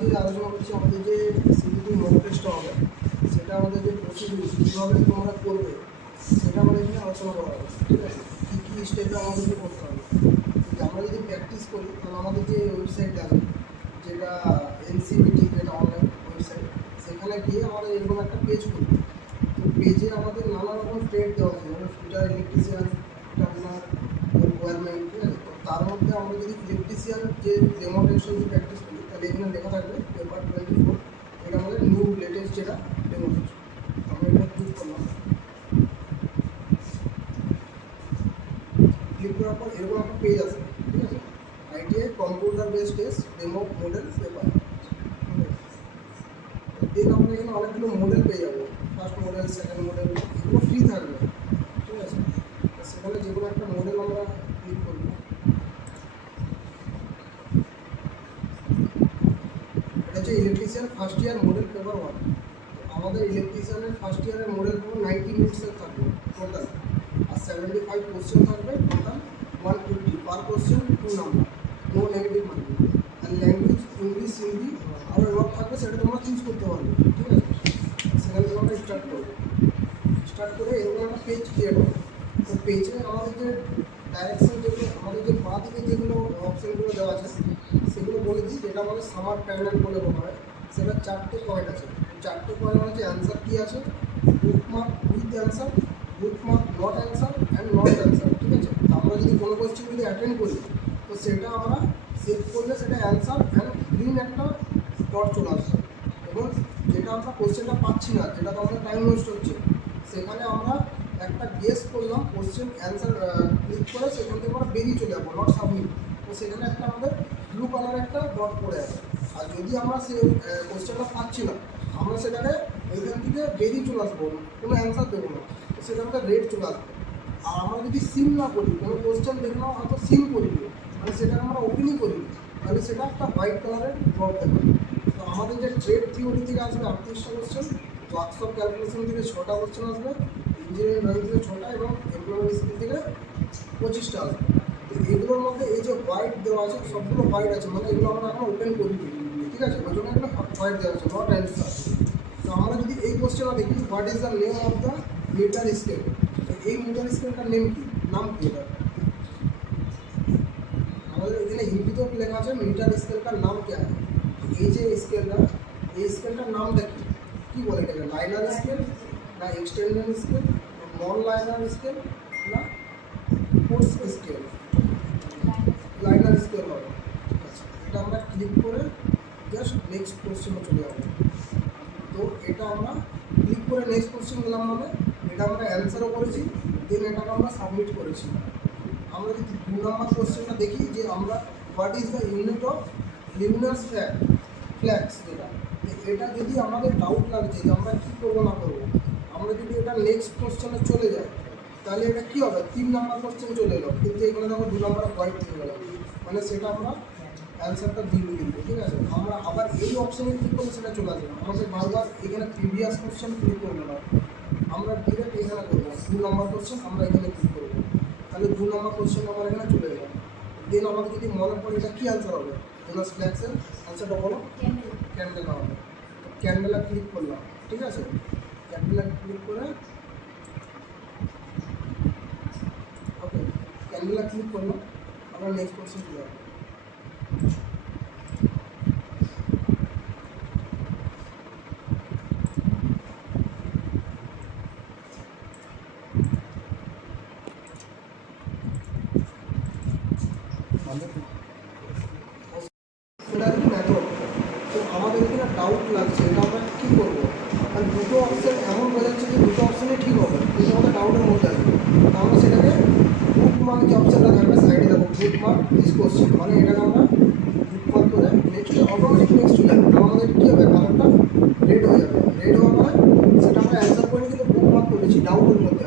আজকে আলোচনা করছি আমাদের যে সিভিটি মক টেস্টটা হবে, সেটা আমাদের যে প্রসিডিউর কীভাবে তোমরা করবে, সেটা আমাদের এখানে আলোচনা করা হবে, ঠিক আছে? কী কী স্টেপে আমাদেরকে করতে হবে? আমরা যদি প্র্যাকটিস করি, তাহলে আমাদের যে ওয়েবসাইটটা আছে, যেটা এনসিবিটি যেটা অনলাইন ওয়েবসাইট সেখানে গিয়ে আমরা এরকম একটা পেজ করব। তো পেজে আমাদের নানা রকম ট্রেড দেওয়া হয় যেমন ফিটার ইলেকট্রিশিয়ান আপনার রিকোয়ারমেন্ট ঠিক আছে? তো তার মধ্যে আমরা যদি ইলেকট্রিশিয়ান যে ডেমোটেশন প্র্যাকটিস এখানে লেখা থাকবে পেপার টোয়েন্টি ফোর এটা আমাদের নিউ লেটেস্ট যেটা ডেমোটেশন আমরা এটা ক্লিক করলাম। ক্লিক করার পর এরকম একটা পেজ আসবে ঠিক আছে? ITI computer base test demo model paper দেন আমরা এখানে অনেকগুলো মডেল পেয়ে যাব। ফার্স্ট মডেল সেকেন্ড মডেল এগুলো ফ্রি থাকবে, ঠিক আছে? সেখানে যে কোনো একটা মডেল আমরা ক্লিক করব এটা হচ্ছে electrician first year model paper one আমাদের ইলেকট্রিশিয়ানের ফার্স্ট ইয়ারের মডেল পেপার নাইনটি মিনিটসের থাকবে টোটাল আর সেভেন্টি ফাইভ কোশ্চেন থাকবে total one fifty per question two number no negative marking আর ল্যাঙ্গুয়েজ ইংলিশ হিন্দি আরও এবার থাকবে, সেটা তোমরা চুজ করতে পারবে, ঠিক আছে? সেখান থেকে আমরা স্টার্ট করব স্টার্ট করে এরকম একটা পেজ ক্রিয়েট হবে তো পেজে আমাদের যে ডাইরেকশন যেগুলো, আমাদের যে বাঁ দিকে যেগুলো অপশানগুলো দেওয়া আছে, সেগুলো বলে দিই, যেটা আমাদের সামার প্যানেল বলে বলা হয়। সেটা চারটে পয়েন্ট আছে। চারটে পয়েন্ট হচ্ছে অ্যান্সার কী আছে? Bookmark with answer bookmark not answer and not answer ঠিক আছে? আমরা যদি কোনো কোয়েশ্চেন যদি অ্যাটেন্ড করি, তো সেটা আমরা সেভ করলে সেটা অ্যান্সার অ্যান্ড গ্রিন একটা ডট চলে আসছে এবং যেটা আমরা কোশ্চেনটা পাচ্ছি না, যেটা তো আমাদের টাইম ওয়েস্ট হচ্ছে, সেখানে আমরা একটা গেস করলাম কোশ্চেন অ্যান্সার ক্লিক করে সেখান থেকে আমরা বেরিয়ে চলে যাব নট সাবমিট তো সেখানে একটা আমাদের ব্লু কালার একটা ডট পড়ে আছে। আর যদি আমরা সে কোশ্চেনটা পাচ্ছি না আমরা সেটাকে ওইখান থেকে বেরিয়ে চলে আসব না কোনো অ্যান্সার দেবো না, তো সেখানটা রেড চলে আসবে। আর আমরা যদি সিম না করি, কোনো কোশ্চেন দেখলাম হয়তো সিম করিনি মানে সেটা আমরা ওপেনই করিনি তাহলে সেটা একটা হোয়াইট কালারের ডট দেখাবে তো আমাদের যে ট্রেড থিওরি থেকে আসবে আটত্রিশটা কোশ্চেন ওয়ার্কশপ ক্যালকুলেশন থেকে ছটা কোশ্চেন আসবে ইঞ্জিনিয়ারিং ড্রয়িং থেকে ছটা এবং এমপ্লয়মেন্ট স্কিল থেকে পঁচিশটা আসবে। এগুলোর মধ্যে এই যে হোয়াইট দেওয়া আছে, সবগুলো হোয়াইট আছে মানে এগুলো আমরা এখন ওপেন করিনি। ঠিক আছে, ওই জন্য এগুলো হোয়াইট দেওয়া আছে নট অ্যান্সার তো আমরা যদি এই কোশ্চেনটা দেখি what is the name of the metre scale এই মিটার স্কেলটার নেম কি? নাম কি এটা? আমাদের এখানে হিন্দিতেও লেখা আছে মিটার স্কেলটার নাম কে আছে? এই যে স্কেলটা এই স্কেলটার নামটা কি কী বলে এটাকে? লাইনার স্কেল না extended scale non linear scale না ফোর্স স্কেল লাইনার স্কেল হবে। আচ্ছা এটা আমরা ক্লিক করে জাস্ট নেক্সট কোশ্চেনে চলে যাব তো এটা আমরা ক্লিক করে নেক্সট কোশ্চেন গেলাম মানে এটা আমরা অ্যান্সারও করেছি দেন এটাকে আমরা সাবমিট করেছি। আমরা যদি দু নম্বর কোশ্চেনটা দেখি, যে আমরা what is the unit of luminous flag flux যেটা এটা যদি আমাদের ডাউট লাগছে যে আমরা কী করব, না করব, আমরা যদি এটা নেক্সট কোশ্চেনে চলে যাই, তাহলে এটা কী হবে? তিন নম্বর কোশ্চেন চলে এলো। কিন্তু এখানে দেখো দু নম্বর হোয়াইট থেকে গেল। মানে সেটা আমরা অ্যান্সারটা দিব কিন্তু ঠিক আছে? আমরা আবার এই অপশানে ক্লিক করলে সেটা চলে আসবে আমাদের বারবার এখানে প্রিভিয়াস কোশ্চেন ক্লিক করব না। আমরা ডিরেক্ট এখানে করব দু নম্বর কোশ্চেন আমরা এখানে ক্লিক করব। তাহলে দু নম্বর কোশ্চেন আমার এখানে চলে যাবে দেন আমাদের যদি মনে পড়ে এটা কী অ্যান্সার হবে? জোনাস ফ্ল্যাক্সের অ্যান্সারটা বলো। ক্যান্ডেলা হবে। ক্যান্ডেলা ক্লিক করলাম ঠিক আছে? ক্যান্ডেলা ক্লিক করে ওকে ক্যান্ডেলা ক্লিক করলাম। আমরা নেক্সট কোশ্চেন চলে যাব এটা কি মেথড তো আমাদের এখানে ডাউট লাগছে, এটা আমরা কী করব? আর দুটো অপশান এমন বোঝাচ্ছে যে দুটো অপশানে ঠিক হবে কিন্তু আমাদের ডাউটের মধ্যে তো আমরা সেটাকে বুক মার্ক যে অপশানটা থাকবে সাইডে দেখো বুক মার্ক দিস কোশ্চেন মানে এটাকে আমরা বুক মার্ক করে নেক্সট অটোমেটিক নেক্সট চলে যাবে আমাদের কী হবে? কালারটা রেড হয়ে যাবে। রেড হওয়ার পরে সেটা আমরা অ্যান্সার করে কিন্তু বুক মার্ক করেছি ডাউটের মধ্যে।